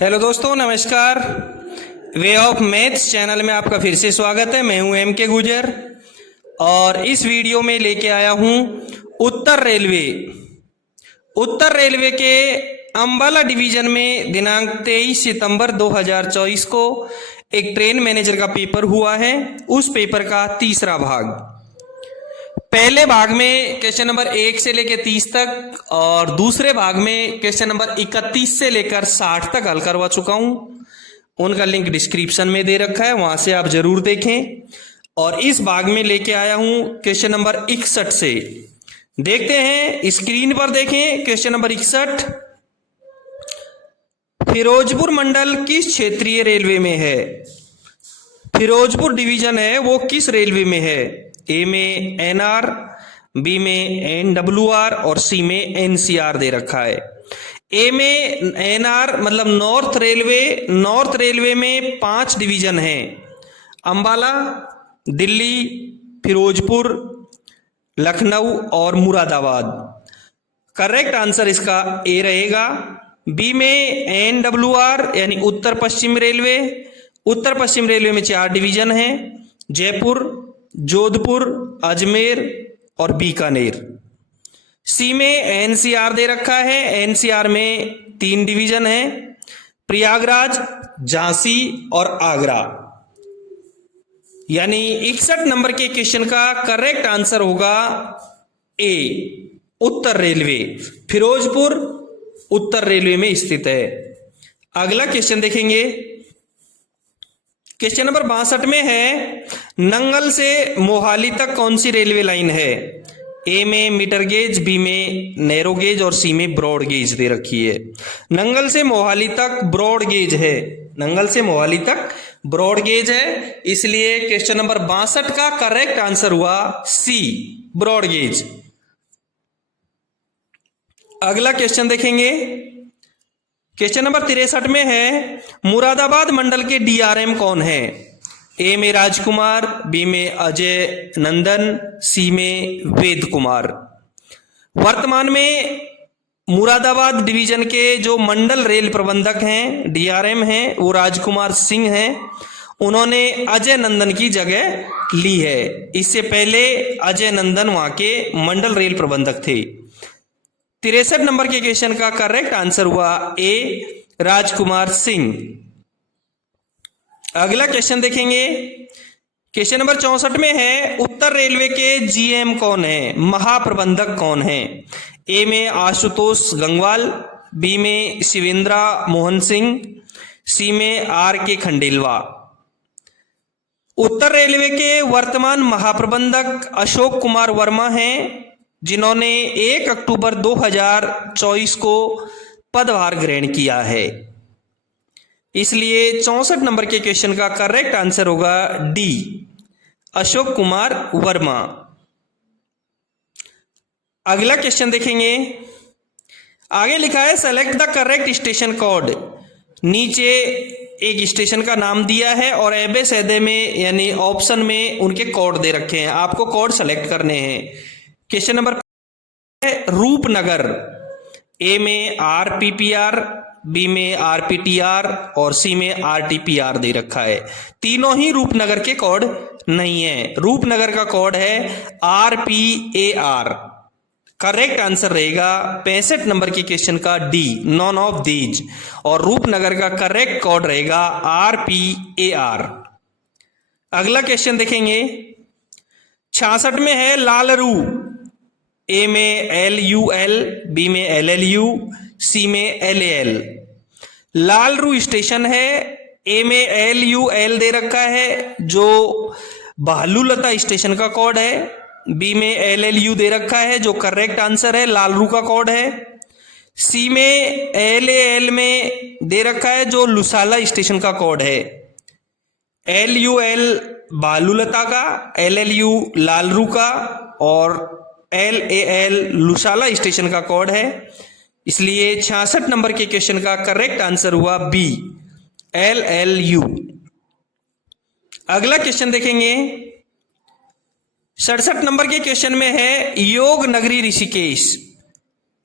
Hello दोस्तों, नमस्कार। Way of maths channel में आपका फिर से स्वागत है। मैं हूं एम के गुजर और इस वीडियो में लेके आया हूं उत्तर रेलवे। उत्तर रेलवे के अंबाला डिवीजन में दिनांक 23 सितंबर 2024 को एक ट्रेन मैनेजर का पेपर हुआ है। उस पेपर का तीसरा भाग। पहले भाग में क्वेश्चन नंबर 1 से लेकर 30 तक और दूसरे भाग में क्वेश्चन नंबर 31 से लेकर 60 तक हल करवा चुका हूं। उनका लिंक डिस्क्रिप्शन में दे रखा है, वहां से आप जरूर देखें। और इस भाग में लेके आया हूं क्वेश्चन नंबर 61 से। देखते हैं, स्क्रीन पर देखें क्वेश्चन नंबर 61। फिरोजपुर मंडल किस क्षेत्रीय रेलवे में है? फिरोजपुर डिवीजन है वो किस रेलवे में है? ए में एनआर, बी में एनडब्ल्यूआर और सी में एनसीआर दे रखा है। ए में एनआर मतलब नॉर्थ रेलवे। नॉर्थ रेलवे में 5 डिवीजन हैं: अंबाला, दिल्ली, फिरोजपुर, लखनऊ और मुरादाबाद। करेक्ट आंसर इसका ए रहेगा। बी में एनडब्ल्यूआर यानी उत्तर पश्चिम रेलवे। उत्तर पश्चिम रेलवे में 4 डिवीजन हैं: जयपुर, जोधपुर, अजमेर और बीकानेर। सी में एनसीआर दे रखा है। एनसीआर में 3 डिवीजन हैं: प्रयागराज, झांसी और आगरा। यानी 61 नंबर के क्वेश्चन का करेक्ट आंसर होगा ए, उत्तर रेलवे। फिरोजपुर उत्तर रेलवे में स्थित है। अगला क्वेश्चन देखेंगे। क्वेश्चन नंबर 62 में है, नंगल से मोहाली तक कौन सी रेलवे लाइन है? ए में मीटर गेज, बी में नैरो गेज और सी में ब्रॉड गेज दे रखी है। नंगल से मोहाली तक ब्रॉड गेज है। नंगल से मोहाली तक ब्रॉड गेज है, इसलिए क्वेश्चन नंबर 62 का करेक्ट आंसर हुआ सी, ब्रॉड गेज। अगला क्वेश्चन देखेंगे। क्वेश्चन नंबर 63 में है, मुरादाबाद मंडल के डीआरएम कौन है? ए में राजकुमार, बी में अजय नंदन, सी में वेद कुमार। वर्तमान में मुरादाबाद डिवीजन के जो मंडल रेल प्रबंधक हैं, डीआरएम हैं, वो राजकुमार सिंह हैं। उन्होंने अजय नंदन की जगह ली है। इससे पहले अजय नंदन वहां के मंडल रेल प्रबंधक थे। 63 नंबर के क्वेश्चन का करेक्ट आंसर हुआ ए, राजकुमार सिंह। अगला क्वेश्चन देखेंगे। क्वेश्चन नंबर 64 में है, उत्तर रेलवे के जीएम कौन है, महाप्रबंधक कौन है? ए में आशुतोष गंगवाल, बी में शिवेंद्रा मोहन सिंह, सी में आर के खंडेलवा। उत्तर रेलवे के वर्तमान महाप्रबंधक अशोक कुमार वर्मा हैं, जिन्होंने 1 अक्टूबर 2024 को पदभार ग्रहण किया है। इसलिए 64 नंबर के क्वेश्चन का करेक्ट आंसर होगा डी, अशोक कुमार वर्मा। अगला क्वेश्चन देखेंगे। आगे लिखा है, select the correct station code. नीचे एक स्टेशन का नाम दिया है और एबे सैदे में यानी ऑप्शन में उनके कोड दे रखे हैं। आपको कोड सेलेक्ट करने हैं। क्वेश्चन नंबर है, रूपनगर। ए में आरपीपीआर, बी में आरपीटीआर और सी में आरटीपीआर दे रखा है। तीनों ही रूपनगर के कोड नहीं है। रूपनगर का कोड है आरपीएआर। करेक्ट आंसर रहेगा 65 नंबर के क्वेश्चन का डी, नॉन ऑफ दीज। और रूपनगर का करेक्ट कोड रहेगा आरपीएआर। अगला क्वेश्चन देखेंगे। 66 में है, लालरू। ए में LUL, बी में LLU, सी में LAL। लालरू स्टेशन है। ए में LUL दे रखा है जो भालूलता स्टेशन का कोड है। बी में LLU दे रखा है जो करेक्ट आंसर है, लालरू का कोड है। सी में LAL में दे रखा है जो लुसाला स्टेशन का कोड है। LUL भालूलता का, LLU लालरू का और LAL लुसाला स्टेशन का कोड है। इसलिए 66 नंबर के क्वेश्चन का करेक्ट आंसर हुआ बी, LLU। अगला क्वेश्चन देखेंगे। 67 नंबर के क्वेश्चन में है, योग नगरी ऋषिकेश।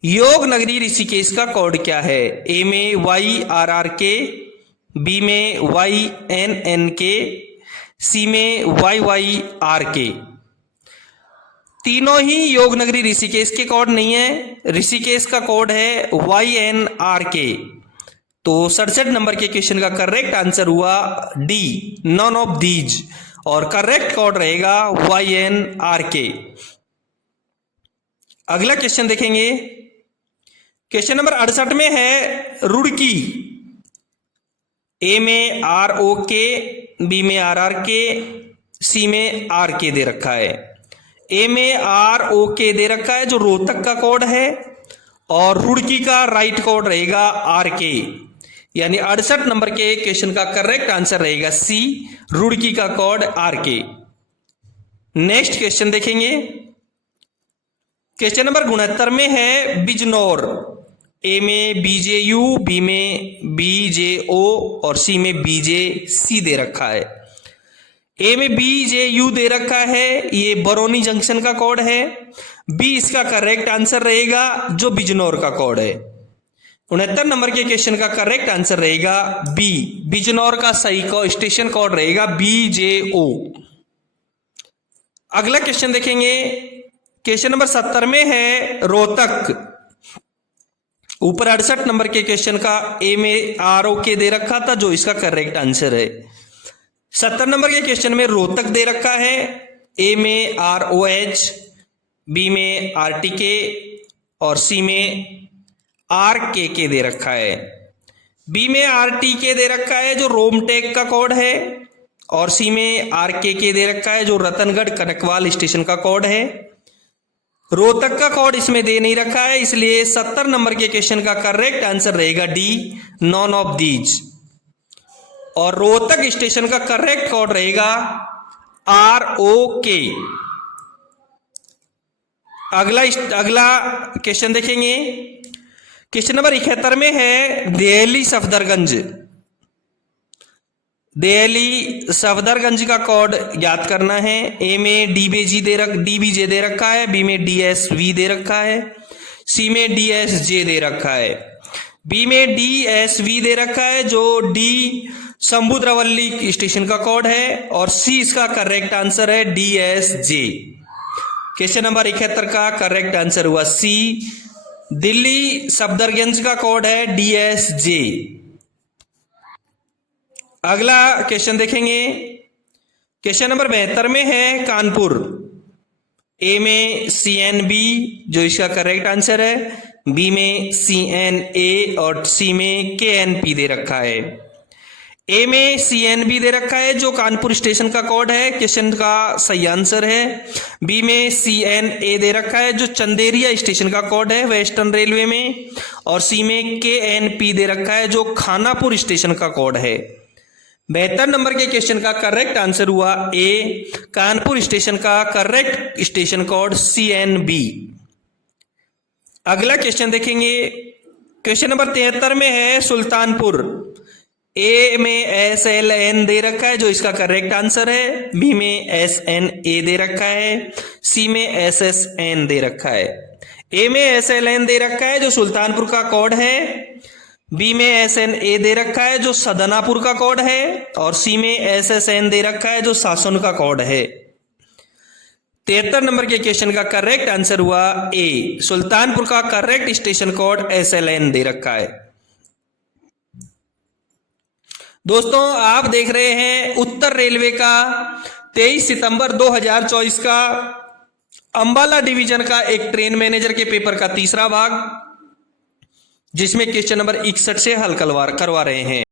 योग नगरी ऋषिकेश का कोड क्या है? ए में YRRK, बी में YNNK, सी में YYRK। तीनों ही योग नगरी ऋषिकेश के कोड नहीं है, ऋषिकेश का कोड है YNRK। तो 67 नंबर के क्वेश्चन का करेक्ट आंसर हुआ डी, नॉन ऑफ दीज, और करेक्ट कोड रहेगा YNRK। अगला क्वेश्चन देखेंगे, क्वेश्चन नंबर 68 में है रुड़की। ए में ROK, बी में RRK, सी में RK दे रखा है। ए में ROK दे रखा है जो रोहतक का कोड है, और रुड़की का राइट कोड रहेगा RK, यानी 68 नंबर के क्वेश्चन का करेक्ट आंसर रहेगा सी, रुड़की का कोड RK। नेक्स्ट क्वेश्चन देखेंगे, क्वेश्चन नंबर 69 में है बिजनौर। ए में BJU, बी में BJO और सी में BJC दे रखा है। ए में BJU दे रखा है, ये बरौनी जंक्शन का कोड है। बी इसका करेक्ट आंसर रहेगा जो बिजनौर का कोड है। 69 नंबर के क्वेश्चन का करेक्ट आंसर रहेगा बी, बिजनौर का सही को स्टेशन कोड रहेगा BJO। अगला क्वेश्चन देखेंगे, क्वेश्चन नंबर 70 में है रोहतक। ऊपर 68 नंबर के क्वेश्चन का ए में ROK दे रखा था जो इसका करेक्ट आंसर है। 70 नंबर के क्वेश्चन में रोहतक दे रखा है, ए में ROH, बी में RTK और सी में RKK दे रखा है। बी में RTK दे रखा है जो रोमटेक का कोड है, और सी में RKK दे रखा है जो रतनगढ़ कनकवाल स्टेशन का कोड है। रोहतक का कोड इसमें दे नहीं रखा है, इसलिए 70 नंबर के क्वेश्चन का करेक्ट आंसर रहेगा डी, नॉन ऑफ दीज, और रोहतक स्टेशन का करेक्ट कोड रहेगा ROK। अगला क्वेश्चन देखेंगे, क्वेश्चन नंबर 71 में है दिल्ली सफदरगंज। दिल्ली सफदरगंज का कोड याद करना है। ए में DBJ दे रखा है, बी में DSV दे रखा है, सी में DSJ दे रखा है। बी में DSV दे रखा है जो डी समुद्रवल्ली स्टेशन का कोड है, और सी इसका करेक्ट आंसर है DSJ। क्वेश्चन नंबर 71 का करेक्ट आंसर हुआ सी, दिल्ली सफदरगंज का कोड है DSJ। अगला क्वेश्चन देखेंगे, क्वेश्चन नंबर 72 में है कानपुर। ए में CNB जो इसका करेक्ट आंसर है, बी में CNA और सी में KNP दे रखा है। ए में CNB दे रखा है जो कानपुर स्टेशन का कोड है, क्वेश्चन का सही आंसर है। बी में CNA दे रखा है जो चंदेरिया स्टेशन का कोड है वेस्टर्न रेलवे में, और सी में KNP दे रखा है जो खानापुर स्टेशन का कोड है। 72 नंबर के क्वेश्चन का करेक्ट आंसर हुआ ए, कानपुर स्टेशन का करेक्ट स्टेशन कोड CNB। अगला क्वेश्चन देखेंगे, क्वेश्चन नंबर 73 में है सुल्तानपुर। ए में SLN दे रखा है जो इसका करेक्ट आंसर है, बी में SNA दे रखा है, सी में SSN दे रखा है। ए में SLN दे रखा है जो सुल्तानपुर का कोड है, बी में SNA दे रखा है जो सदनापुर का कोड है, और सी में SSN दे रखा है जो सासन का कोड है। 73 नंबर के क्वेश्चन का करेक्ट आंसर हुआ ए, सुल्तानपुर का करेक्ट स्टेशन कोड SLN दे रखा है। दोस्तों आप देख रहे हैं उत्तर रेलवे का 23 सितंबर 2024 का अंबाला डिवीजन का एक ट्रेन मैनेजर के पेपर का तीसरा भाग, जिसमें क्वेश्चन नंबर 61 से हल करवा रहे हैं।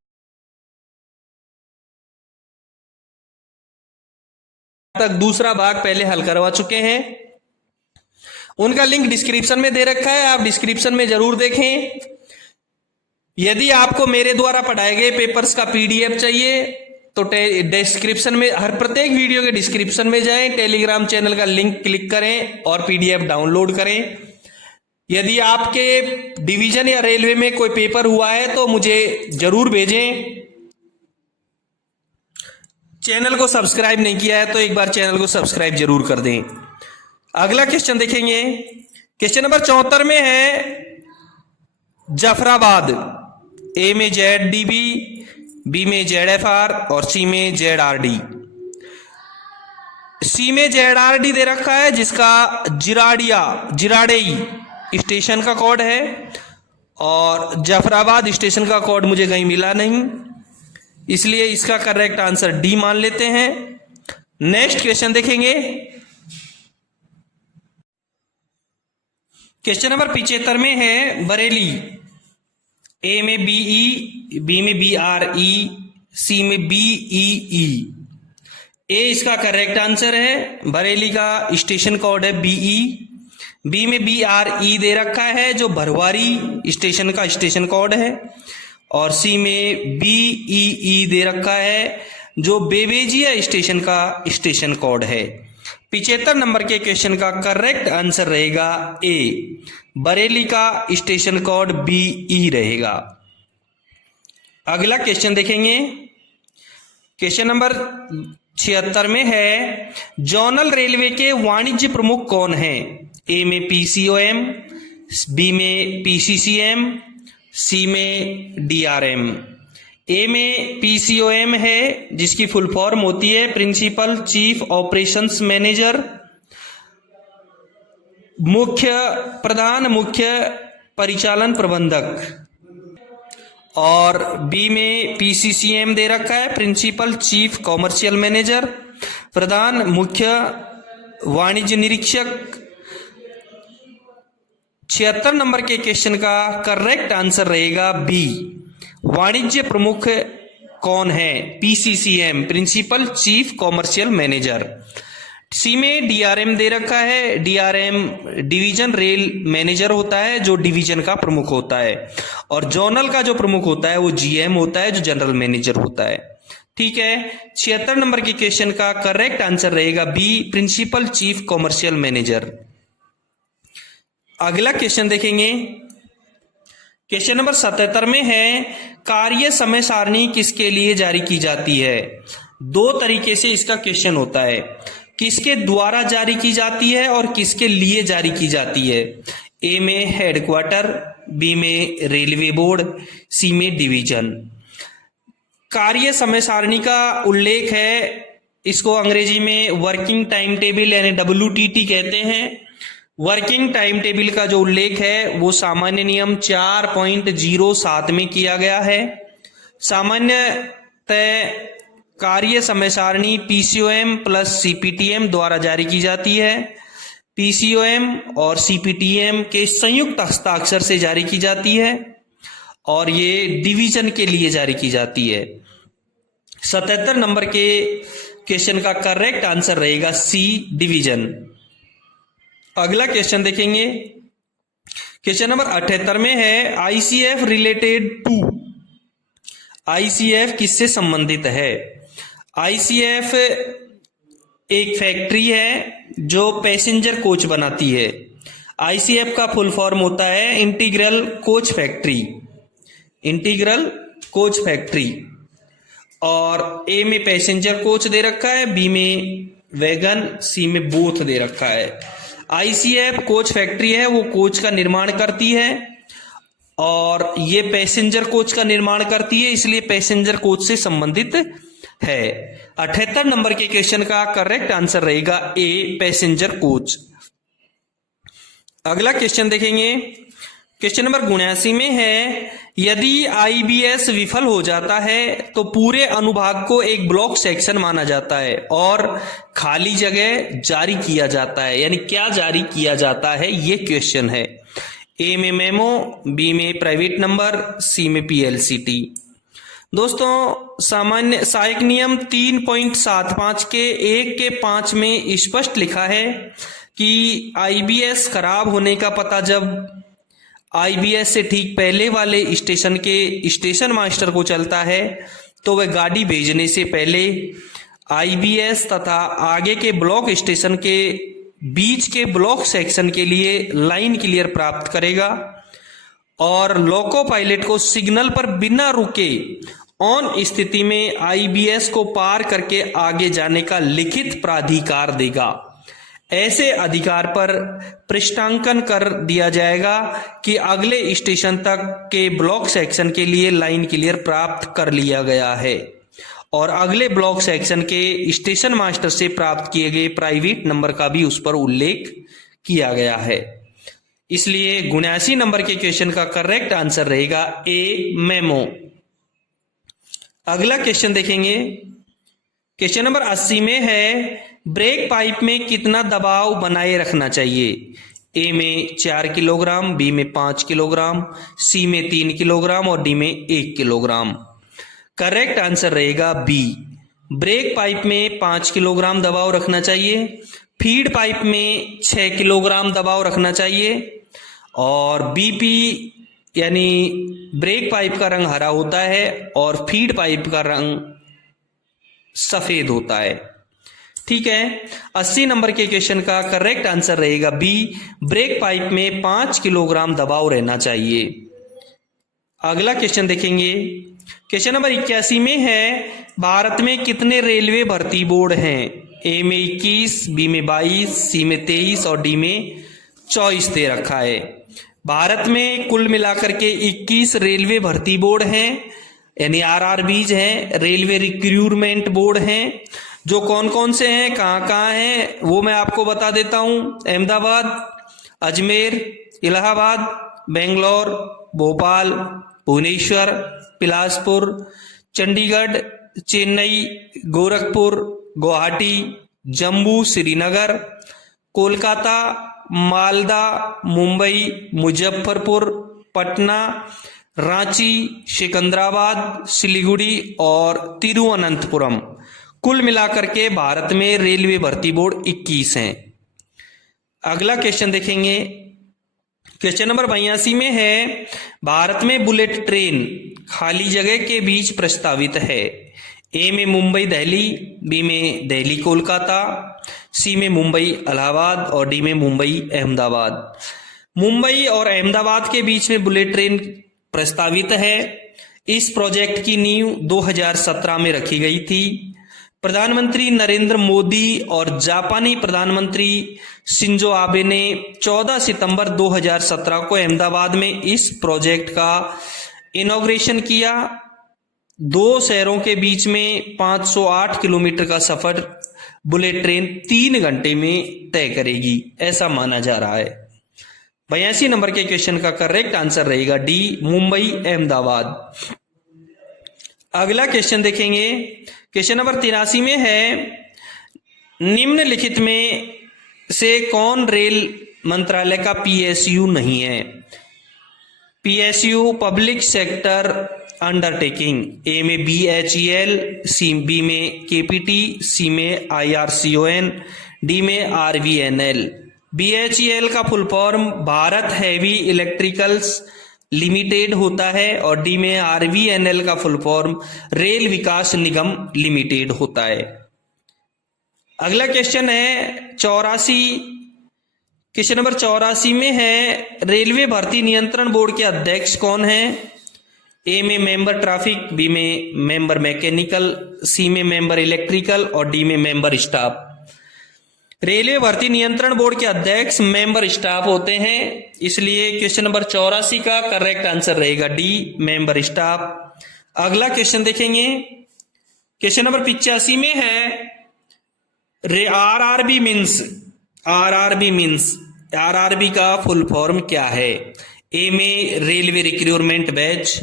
तक दूसरा भाग पहले हल करवा चुके हैं, उनका लिंक डिस्क्रिप्शन में दे रखा है, आप डिस्क्रिप्शन में जरूर देखें। यदि आपको मेरे द्वारा पढ़ाए गए पेपर्स का PDF चाहिए तो डिस्क्रिप्शन में, हर प्रत्येक वीडियो के डिस्क्रिप्शन में जाएं, टेलीग्राम चैनल का लिंक क्लिक करें और PDF डाउनलोड करें। यदि आपके डिवीजन या रेलवे में कोई पेपर हुआ है तो मुझे जरूर भेजें। चैनल को सब्सक्राइब नहीं किया है तो एक बार चैनल को सब्सक्राइब जरूर कर दें। अगला क्वेश्चन देखेंगे, क्वेश्चन नंबर 74 में है जाफराबाद। ए में ZDB, बी में ZFR और सी में ZRD। सी में ZRD दे रखा है जिसका जिराड़ेई स्टेशन का कोड है, और जाफराबाद स्टेशन का कोड मुझे कहीं मिला नहीं, इसलिए इसका करेक्ट आंसर डी मान लेते हैं। नेक्स्ट क्वेश्चन देखेंगे। क्वेश्चन नंबर 75 में है बरेली। ए में BE, बी में BRE, सी में BEE। ए इसका करेक्ट आंसर है। बरेली का स्टेशन कोड है BE। बी में BRE दे रखा है जो भरवारी स्टेशन का स्टेशन कोड है, और सी में BEE दे रखा है जो बेवेजिया स्टेशन का स्टेशन कोड है। 75 नंबर के क्वेश्चन का करेक्ट आंसर रहेगा ए, बरेली का स्टेशन कोड BE रहेगा। अगला क्वेश्चन देखेंगे। क्वेश्चन नंबर 76 में है जोनल रेलवे के वाणिज्य प्रमुख कौन हैं? ए में PCOM, बी में PCCM, सी में DRM। ए में PCOM है जिसकी फुल फॉर्म होती है प्रिंसिपल चीफ ऑपरेशंस मैनेजर, प्रधान मुख्य परिचालन प्रबंधक, और बी में PCCM दे रखा है प्रिंसिपल चीफ कॉमर्शियल मैनेजर, प्रधान मुख्य वाणिज्य निरीक्षक। 76 नंबर के क्वेश्चन का करेक्ट आंसर रहेगा बी, वाणिज्य प्रमुख कौन है? PCCM principal chief commercial manager. C में DRM दे रखा है। DRM डिवीजन रेल मैनेजर होता है जो डिवीजन का प्रमुख होता है, और जोनल का जो प्रमुख होता है वो GM होता है जो जनरल मैनेजर होता है। ठीक है, 76 नंबर के क्वेश्चन का करेक्ट आंसर रहेगा B, principal chief commercial manager. अगला क्वेश्चन देखेंगे। क्वेश्चन नंबर 77 में है कार्य समय सारणी किसके लिए जारी की जाती है? दो तरीके से इसका क्वेश्चन होता है, किसके द्वारा जारी की जाती है और किसके लिए जारी की जाती है। ए में हेडक्वार्टर, बी में रेलवे बोर्ड, सी में डिवीजन। कार्य समय सारणी का उल्लेख है, इसको अंग्रेजी में वर्किंग टाइम टेबल यानी WTT कहते हैं। वर्किंग टाइम टेबल का जो उल्लेख है वो सामान्य नियम 4.07 में किया गया है। सामान्यतः कार्य समय सारणी PCOM प्लस CPTM द्वारा जारी की जाती है। PCOM और CPTM के संयुक्त हस्ताक्षर से जारी की जाती है, और ये डिवीजन के लिए जारी की जाती है। 77 नंबर के क्वेश्चन का करेक्ट आंसर रहेगा सी, डिवीजन। अगला क्वेश्चन देखेंगे। क्वेश्चन नंबर 78 में है ICF रिलेटेड टू। ICF किससे संबंधित है? ICF एक फैक्ट्री है जो पैसेंजर कोच बनाती है। ICF का फुल फॉर्म होता है integral coach factory, integral coach factory. और ए में पैसेंजर कोच दे रखा है, बी में वैगन, सी में बोथ दे रखा है। ICF कोच फैक्ट्री है, वो कोच का निर्माण करती है, और ये पैसेंजर कोच का निर्माण करती है, इसलिए पैसेंजर कोच से संबंधित है। 78 नंबर के क्वेश्चन का करेक्ट आंसर रहेगा ए, पैसेंजर कोच। अगला क्वेश्चन देखेंगे। क्वेश्चन नंबर 79 में है यदि IBS विफल हो जाता है तो पूरे अनुभाग को एक ब्लॉक सेक्शन माना जाता है और खाली जगह जारी किया जाता है। यानी क्या जारी किया जाता है, ये क्वेश्चन है। ए में मेमो, बी में प्राइवेट नंबर, सी में PLCT। दोस्तों, सामान्य सहायक नियम 3.75 के 1 के 5 में स्पष्ट लिखा है कि IBS खराब होने का पता जब IBS से ठीक पहले वाले स्टेशन के स्टेशन मास्टर को चलता है तो वह गाड़ी भेजने से पहले IBS तथा आगे के ब्लॉक स्टेशन के बीच के ब्लॉक सेक्शन के लिए लाइन क्लियर प्राप्त करेगा और लोको पायलट को सिग्नल पर बिना रुके ऑन स्थिति में IBS को पार करके आगे जाने का लिखित प्राधिकार देगा। ऐसे अधिकार पर पृष्ठांकन कर दिया जाएगा कि अगले स्टेशन तक के ब्लॉक सेक्शन के लिए लाइन क्लियर प्राप्त कर लिया गया है और अगले ब्लॉक सेक्शन के स्टेशन मास्टर से प्राप्त किए गए प्राइवेट नंबर का भी उस पर उल्लेख किया गया है। इसलिए 79 नंबर के क्वेश्चन का करेक्ट आंसर रहेगा ए, मेमो। अगला क्वेश्चन देखेंगे, क्वेश्चन नंबर 80 में है ब्रेक पाइप में कितना दबाव बनाए रखना चाहिए? ए में 4 किलोग्राम, बी में 5 किलोग्राम, सी में 3 किलोग्राम और डी में 1 किलोग्राम। करेक्ट आंसर रहेगा बी, ब्रेक पाइप में 5 किलोग्राम दबाव रखना चाहिए, फीड पाइप में 6 किलोग्राम दबाव रखना चाहिए और बीपी यानी ब्रेक पाइप का रंग हरा होता है और फीड पाइप का रंग सफेद होता है। ठीक है, 80 नंबर के क्वेश्चन का करेक्ट आंसर रहेगा बी, ब्रेक पाइप में 5 किलोग्राम दबाव रहना चाहिए। अगला क्वेश्चन देखेंगे, क्वेश्चन नंबर 81 में है भारत में कितने रेलवे भर्ती बोर्ड हैं? ए में 21, बी में 22, सी में 23 और डी में 24 दे रखा है। भारत में कुल मिलाकर के 21 रेलवे भर्ती बोर्ड हैं, यानी आरआरबीज हैं, रेलवे रिक्रूटमेंट बोर्ड हैं। जो कौन कौन से हैं, कहाँ कहाँ हैं, वो मैं आपको बता देता हूं। अहमदाबाद, अजमेर, इलाहाबाद, बेंगलोर, भोपाल, भुवनेश्वर, बिलासपुर, चंडीगढ़, चेन्नई, गोरखपुर, गुवाहाटी, जम्मू, श्रीनगर, कोलकाता, मालदा, मुंबई, मुजफ्फरपुर, पटना, रांची, सिकंदराबाद, सिलीगुड़ी और तिरुवनंतपुरम। कुल मिलाकर के भारत में रेलवे भर्ती बोर्ड 21 हैं। अगला क्वेश्चन देखेंगे, क्वेश्चन नंबर 82 में है भारत में बुलेट ट्रेन खाली जगह के बीच प्रस्तावित है। ए में मुंबई दिल्ली, बी में दिल्ली कोलकाता, सी में मुंबई इलाहाबाद और डी में मुंबई अहमदाबाद। मुंबई और अहमदाबाद के बीच में बुलेट ट्रेन प्रस्तावित है। इस प्रोजेक्ट की नींव 2017 में रखी गई थी। प्रधानमंत्री नरेंद्र मोदी और जापानी प्रधानमंत्री शिंजो आबे ने 14 सितंबर 2017 को अहमदाबाद में इस प्रोजेक्ट का इनॉग्रेशन किया। दो शहरों के बीच में 508 किलोमीटर का सफर बुलेट ट्रेन 3 घंटे में तय करेगी, ऐसा माना जा रहा है। 82 नंबर के क्वेश्चन का करेक्ट आंसर रहेगा डी, मुंबई अहमदाबाद। अगला क्वेश्चन देखेंगे, क्वेश्चन नंबर 83 में है निम्नलिखित में से कौन रेल मंत्रालय का पीएसयू नहीं है? PSU public sector undertaking. A में बीएचईएल, सी बी में केपीटी, सी में आईआरसीओएन, डी में आरवीएनएल। बीएचईएल का full form Bharat heavy electricals limited होता है और डी में आरवीएनएल का full form rail Vikas Nigam limited होता है। अगला क्वेश्चन है 84, क्वेश्चन नंबर 84 में है रेलवे भर्ती नियंत्रण बोर्ड के अध्यक्ष कौन है? ए में मेंबर ट्रैफिक, बी में मेंबर मैकेनिकल, सी में मेंबर इलेक्ट्रिकल और डी में मेंबर स्टाफ। रेलवे भर्ती नियंत्रण बोर्ड के अध्यक्ष मेंबर स्टाफ होते हैं, इसलिए क्वेश्चन नंबर 84 का करेक्ट आंसर रहेगा डी, मेंबर स्टाफ। अगला क्वेश्चन देखेंगे, क्वेश्चन नंबर 85 में है आरआरबी मीन्स आरआरबी का फुल फॉर्म क्या है? ए में रेलवे रिक्रूटमेंट बैच,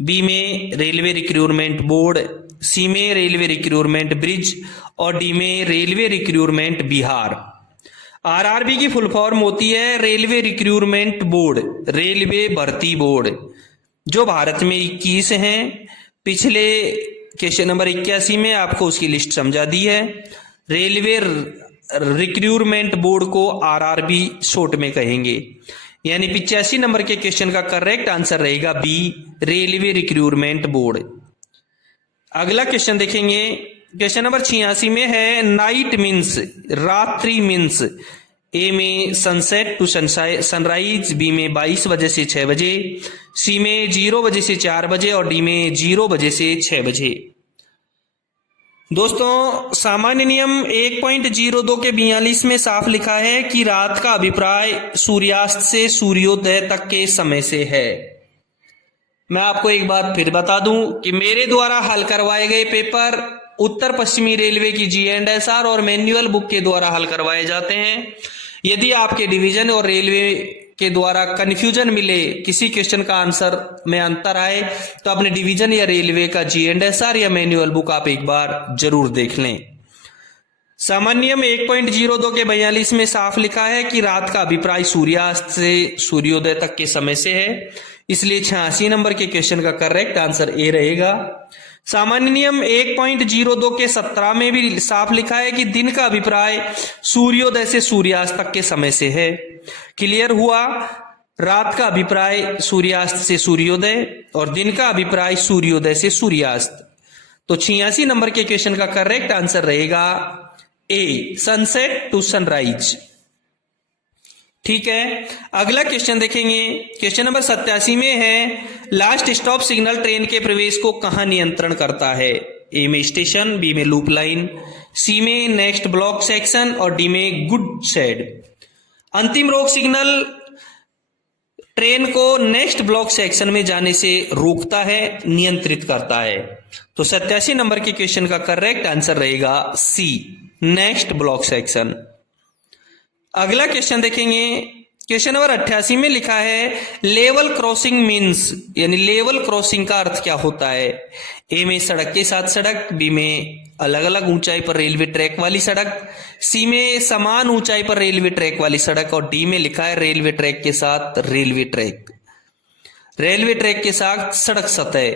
बी में रेलवे रिक्रूटमेंट बोर्ड, सी में रेलवे रिक्रूटमेंट ब्रिज और डी में रेलवे रिक्रूटमेंट बिहार। आरआरबी की फुल फॉर्म होती है रेलवे रिक्रूटमेंट बोर्ड, रेलवे भर्ती बोर्ड, जो भारत में 21 हैं। पिछले क्वेश्चन नंबर 81 में आपको उसकी लिस्ट समझा दी है। रेलवे रिक्रूटमेंट बोर्ड को आरआरबी शॉर्ट में कहेंगे, यानी 85 नंबर के क्वेश्चन का करेक्ट आंसर रहेगा बी, रेलवे रिक्रूटमेंट बोर्ड। अगला क्वेश्चन देखेंगे, क्वेश्चन नंबर 86 में है नाइट मीन्स रात्रि मीन्स। ए में सनसेट टू सनराइज, बी में 22 बजे से 6 बजे, सी में 0 बजे से 4 बजे और डी में 0 बजे से 6 बजे। दोस्तों सामान्य नियम 1.02 के 42 में साफ लिखा है कि रात का अभिप्राय सूर्यास्त से सूर्योदय तक के समय से है। मैं आपको एक बात फिर बता दूं कि मेरे द्वारा हल करवाए गए पेपर उत्तर पश्चिमी रेलवे की G&SR और मैनुअल बुक के द्वारा हल करवाए जाते हैं। यदि आपके डिवीजन और रेलवे के द्वारा कंफ्यूजन मिले, किसी क्वेश्चन का आंसर में अंतर आए, तो अपने डिवीजन या रेलवे का G&SR या मैनुअल बुक आप एक बार जरूर देख लें। सामान्य नियम 1.02 के 42 में साफ लिखा है कि रात का अभिप्राय सूर्यास्त से सूर्योदय तक के समय से है, इसलिए 86 नंबर के क्वेश्चन का करेक्ट आंसर ए रहेगा। सामान्य नियम 1.02 के 17 में भी साफ लिखा है कि दिन का अभिप्राय सूर्योदय से सूर्यास्त तक के समय से है। क्लियर हुआ? रात का अभिप्राय सूर्यास्त से सूर्योदय और दिन का अभिप्राय सूर्योदय से सूर्यास्त। तो 86 नंबर के क्वेश्चन का करेक्ट आंसर रहेगा ए, सनसेट टू सनराइज। ठीक है, अगला क्वेश्चन देखेंगे। क्वेश्चन नंबर 87 में है, लास्ट स्टॉप सिग्नल ट्रेन के प्रवेश को कहां नियंत्रण करता है? ए में स्टेशन, बी में लूप लाइन, सी में नेक्स्ट ब्लॉक सेक्शन और डी में गुड शेड। अंतिम रोक सिग्नल ट्रेन को नेक्स्ट ब्लॉक सेक्शन में जाने से रोकता है, नियंत्रित करता है। तो 87 नंबर के क्वेश्चन का करेक्ट आंसर रहेगा सी, नेक्स्ट ब्लॉक सेक्शन। अगला क्वेश्चन देखेंगे। क्वेश्चन नंबर 88 में लिखा है, लेवल क्रॉसिंग मीन्स, यानी लेवल क्रॉसिंग का अर्थ क्या होता है? ए में सड़क के साथ सड़क, बी में अलग अलग ऊंचाई पर रेलवे ट्रैक वाली सड़क, सी में समान ऊंचाई पर रेलवे ट्रैक वाली सड़क और डी में लिखा है रेलवे ट्रैक के साथ रेलवे ट्रैक, रेलवे ट्रैक के साथ सड़क सतह।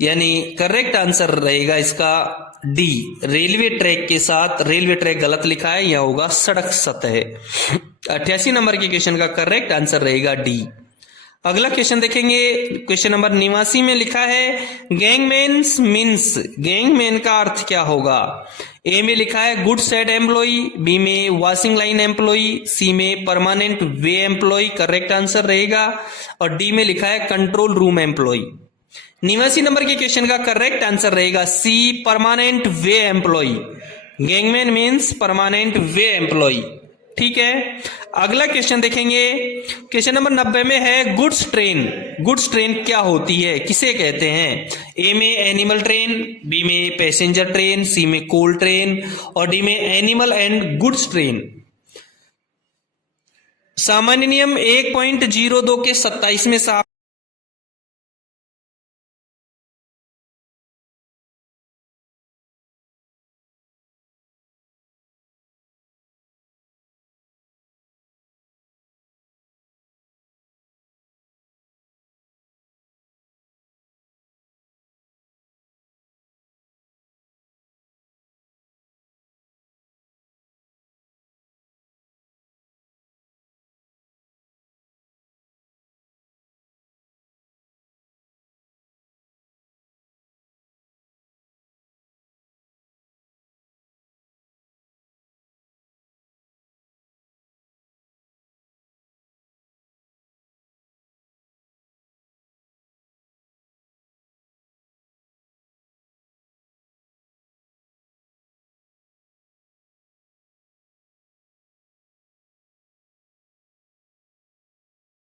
यानी करेक्ट आंसर रहेगा इसका डी, रेलवे ट्रैक के साथ, रेलवे ट्रैक गलत लिखा है, यह होगा सड़क सतह। 88 नंबर के क्वेश्चन का करेक्ट आंसर रहेगा डी। अगला क्वेश्चन देखेंगे। क्वेश्चन नंबर 89 में लिखा है, गैंगमैन्स मीन्स, गैंगमैन का अर्थ क्या होगा? ए में लिखा है गुड सेड एम्प्लॉई, बी में वॉशिंग लाइन एम्प्लॉई, सी में परमानेंट वे एम्प्लॉई, करेक्ट आंसर रहेगा, और डी में लिखा है कंट्रोल रूम एम्प्लॉई। 89 नंबर के क्वेश्चन का करेक्ट आंसर रहेगा सी, परमानेंट वे एम्प्लॉई। गैंगमैन मीन्स परमानेंट वे एम्प्लॉई। ठीक है, अगला क्वेश्चन देखेंगे। क्वेश्चन नंबर 90 में है, गुड्स ट्रेन, गुड्स ट्रेन क्या होती है, किसे कहते हैं? ए में एनिमल ट्रेन, बी में पैसेंजर ट्रेन, सी में कोल ट्रेन और डी में एनिमल एंड गुड्स ट्रेन। सामान्य नियम 1.02 के 27 में साफ